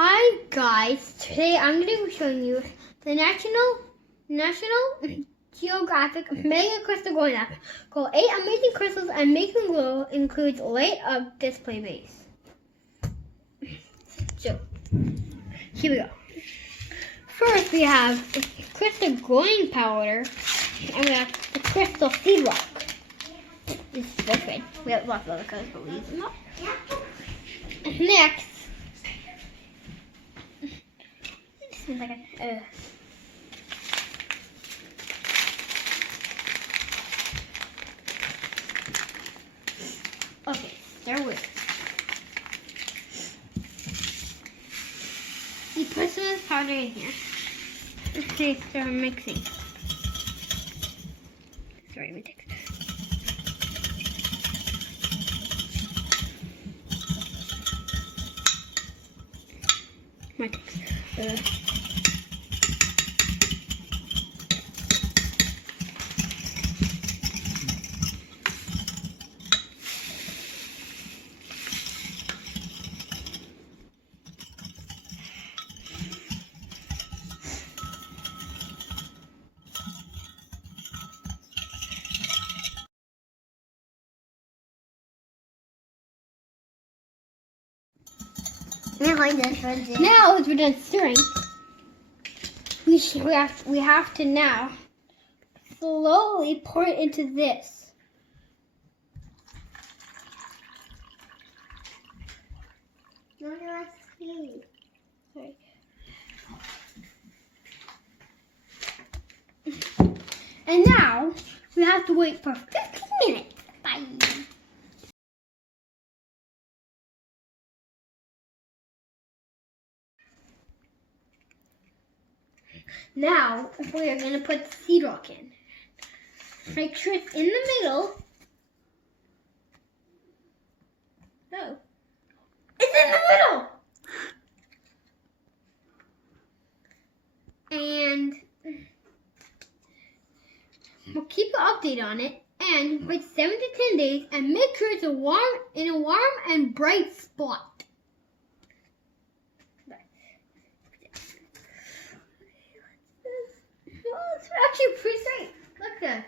Hi guys, today I'm going to be showing you the National Geographic Mega Crystal Growing Lab called 8 Amazing Crystals and Make Them Glow includes light up display base. So, here we go. First we have crystal growing powder and we have the crystal seed rock. This is this way. We have lots of other colors, but we use them all. Next, okay, start with. You put some of this powder in here. Okay, start mixing. Sorry, we take this. My text. Now, as we're done stirring, we have to now slowly pour it into this. Sorry. And now we have to wait for 15 minutes. Bye. Now we are going to put the seed rock in. Make sure it's in the middle. Oh, it's in the middle. And we'll keep an update on it. And wait 7 to 10 days, and make sure it's in a warm and bright spot. Well, it's actually pretty straight. Look at that.